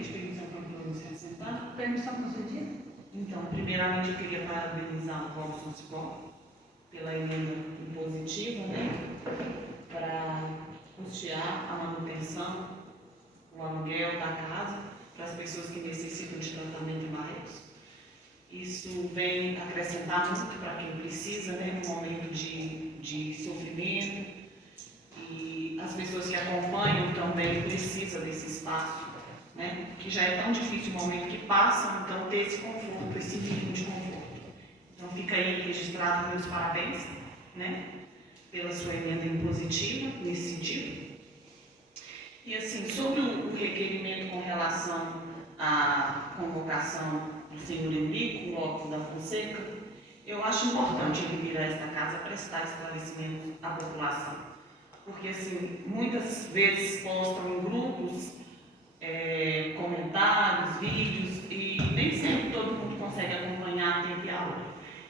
presidente, permissão para todos se assentar. Permissão concedida? Então, primeiramente eu queria parabenizar o Robson Cipó pela emenda impositiva, né, para custear a manutenção, o aluguel da casa para as pessoas que necessitam de tratamento de bairros. Isso vem acrescentar muito para quem precisa, né, num momento de sofrimento, e as pessoas que acompanham também precisam desse espaço, né, que já é tão difícil o momento que passam, então ter esse conforto, esse mínimo de conforto. Então fica aí registrado meus parabéns, né, pela sua emenda impositiva nesse sentido. E assim, sobre o requerimento com relação à convocação do senhor Eurico Lopes da Fonseca, eu acho importante ele vir a esta casa prestar esclarecimentos à população, porque assim, muitas vezes postam em grupos comentários, vídeos, e nem sempre todo mundo consegue acompanhar a tempo e a hora.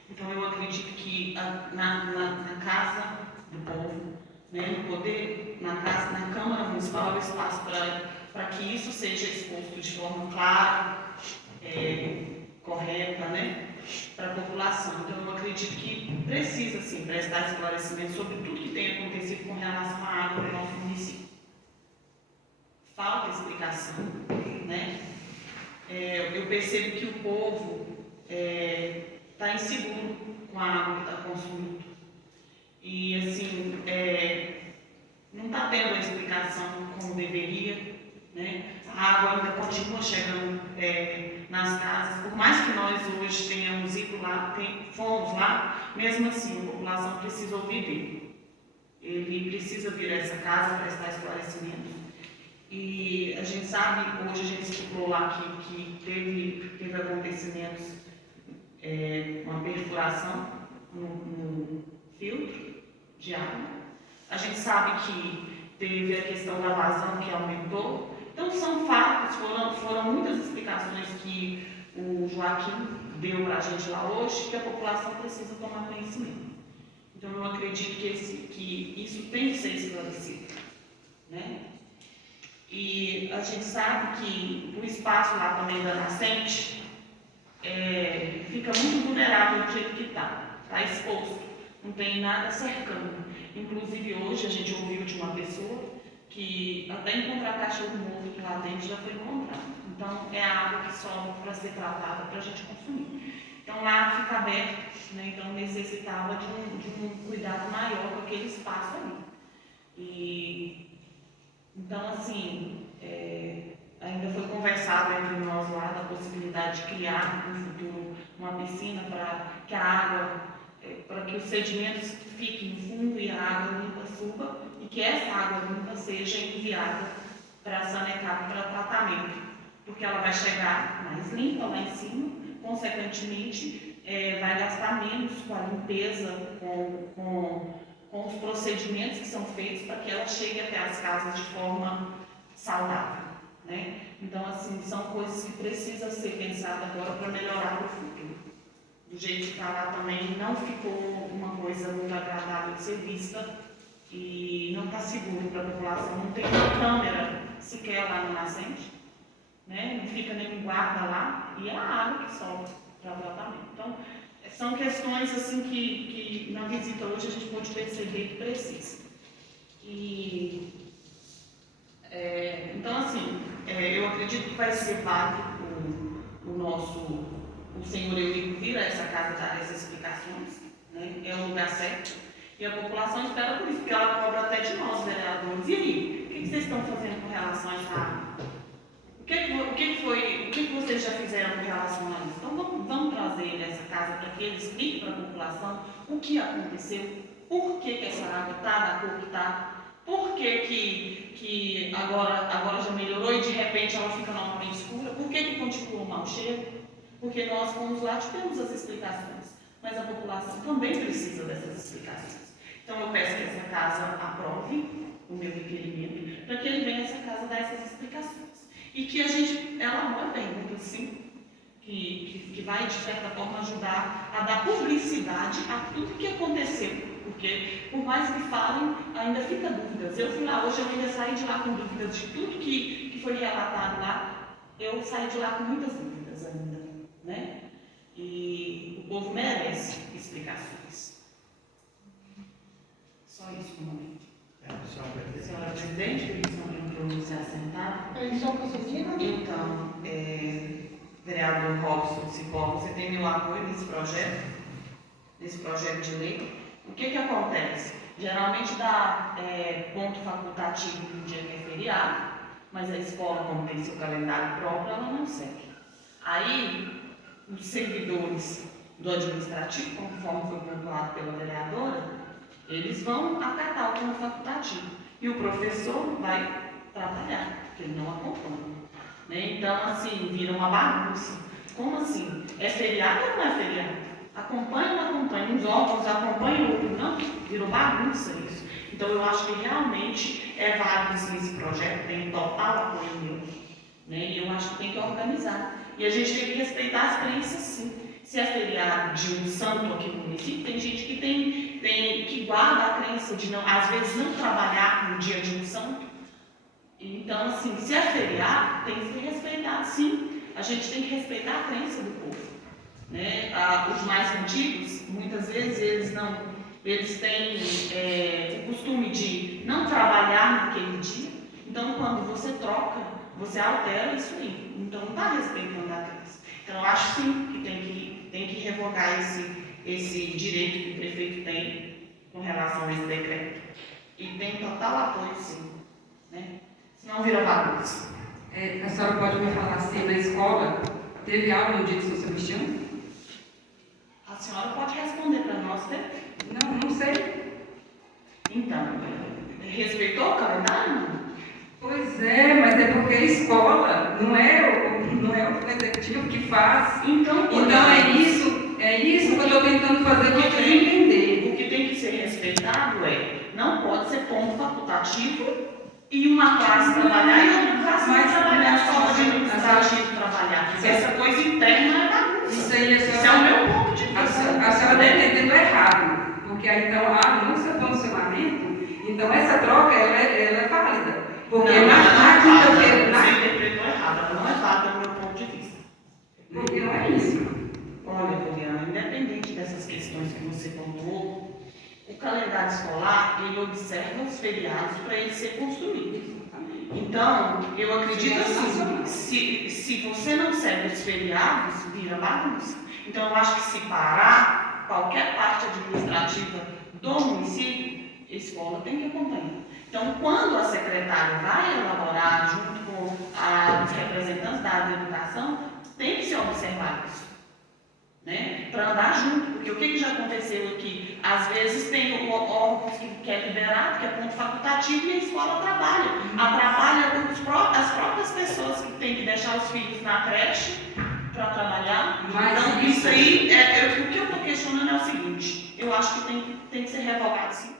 Então eu acredito que na casa do povo, né, no poder, na Câmara Municipal, é o espaço para que isso seja exposto de forma clara, correta, né, para a população. Então eu acredito que precisa sim prestar esclarecimento sobre tudo que tem acontecido com relação à água no nosso município. Falta explicação, né? Eu percebo que o povo está inseguro com a água que está consumindo. E assim, não está tendo a explicação como deveria, né? A água ainda continua chegando nas casas, por mais que nós hoje tenhamos ido lá, fomos lá, mesmo assim a população precisa ouvir dele. Ele precisa vir a essa casa prestar esclarecimentos. E a gente sabe, hoje a gente estipulou lá que teve acontecimentos, uma perfuração no filtro de água. A gente sabe que teve a questão da vazão que aumentou. Então são fatos, foram muitas explicações que o Joaquim deu para a gente lá hoje, que a população precisa tomar conhecimento. Então eu acredito que isso tem que ser esclarecido, né? E a gente sabe que o espaço lá também da nascente fica muito vulnerável do jeito que está exposto, não tem nada cercando. Inclusive hoje a gente ouviu de uma pessoa que até encontrar cachorro morto lá dentro já foi encontrado. Então é a água que sobe para ser tratada para a gente consumir. Então lá fica aberto, né? Então necessitava de um cuidado maior com aquele espaço ali. Então, assim, ainda foi conversado entre nós lá da possibilidade de criar no futuro uma piscina para que a água, para que os sedimentos fiquem no fundo e a água limpa suba, e que essa água limpa seja enviada para Sanecap para tratamento, porque ela vai chegar mais limpa lá em cima, consequentemente vai gastar menos com a limpeza, com os procedimentos que são feitos para que ela chegue até as casas de forma saudável, né? Então, assim, são coisas que precisam ser pensadas agora para melhorar para o futuro. Do jeito que está lá também não ficou uma coisa muito agradável de ser vista e não está seguro para a população. Não tem uma câmera sequer lá no nascente, né? Não fica nenhum guarda lá, e é a água que sobe para o tratamento. Então, são questões assim que na visita hoje a gente pode perceber que precisa. Então, assim, eu acredito que vai ser válido o senhor Eurico vir a essa casa dar essas explicações, né? É o lugar certo. E a população espera por isso, porque ela cobra até de nós, vereadores. E aí, o que vocês estão fazendo com relação a essa água? O que vocês já fizeram com relação a isso? Então vamos trazer ele a essa casa para que ele explique para a população o que aconteceu, por que essa água está da cor que está, por que agora já melhorou e de repente ela fica novamente escura, por que continua o mau cheiro? Porque nós fomos lá, tivemos as explicações, mas a população também precisa dessas explicações. Então eu peço que essa casa aprove o meu requerimento para que ele venha a essa casa dar essas explicações. E que a gente elabore perguntas, sim, que vai, de certa forma, ajudar a dar publicidade a tudo que aconteceu. Porque, por mais que falem, ainda fica dúvidas. Eu fui lá hoje, eu ainda saí de lá com dúvidas de tudo que foi relatado lá. eu saí de lá com muitas dúvidas ainda, né? E o povo merece explicações. Só isso no momento. Senhora Presidente, permissão de pronunciar sentado. Então, vereador Robson Cipó, você tem meu apoio nesse projeto de lei. O que acontece? Geralmente dá ponto facultativo no dia que é feriado, mas a escola, como tem seu calendário próprio, ela não segue. Aí, os servidores do administrativo, conforme foi pontuado pela vereadora, eles vão acatar o ponto facultativo. E o professor vai trabalhar, porque ele não acompanha. Né? Então, assim, vira uma bagunça. Como assim? É feriado ou não é feriado? Acompanha ou não acompanha? Uns órgãos acompanham, outros não? Virou bagunça isso. Então, eu acho que realmente é válido sim, esse projeto, tem total apoio meu. Né? E eu acho que tem que organizar. E a gente tem que respeitar as crenças, sim. Se é feriado de um santo aqui no município, tem gente que guarda a crença de, não, às vezes, não trabalhar no dia de um santo. Então, assim, se é feriado, tem que ser respeitado, sim. A gente tem que respeitar a crença do povo. Né? Os mais antigos, muitas vezes, eles têm o costume de não trabalhar naquele dia. Então, quando você troca, você altera isso aí. Então, não está respeitando a crença. Então, eu acho sim que tem que revogar esse direito que o prefeito tem com relação a esse decreto. E tem total apoio, sim. Né? Senão vira bagunça. A senhora pode me falar se na escola teve aula no dia de São Sebastião? A senhora pode responder para nós, né? Não sei. Então, respeitou o calendário? Pois é, mas é porque a escola não é o executivo que faz. Então é isso que eu estou tentando fazer para vocês entenderem. O que tem que ser respeitado não pode ser ponto facultativo e uma classe trabalhar e outra classe não trabalhar, só de administrativo trabalhar. Essa coisa interna é bagunça. Isso é o meu ponto de vista. A senhora está entendendo errado, porque então há não seu posicionamento, então essa troca ela é válida. Porque na quinta-feira. Você interpretou errado, ela não é válida do meu ponto de vista. Porque não é isso. Olha, Poliana, independente dessas questões que você pontuou, o calendário escolar, ele observa os feriados para ele ser construído. Então, eu acredito assim, se você não segue os feriados, vira bagunça. Então, eu acho que se parar qualquer parte administrativa do município, a escola tem que acompanhar. Então, quando a secretária vai elaborar, junto com os representantes da área de educação, tem que se observar isso. Né? Para andar junto, porque o que já aconteceu aqui? Às vezes tem órgãos que quer liberar, que é ponto facultativo, e a escola trabalha. Atrapalha as próprias pessoas que têm que deixar os filhos na creche para trabalhar. Então, isso aí, o que eu estou questionando é o seguinte: eu acho que tem que ser revogado sim.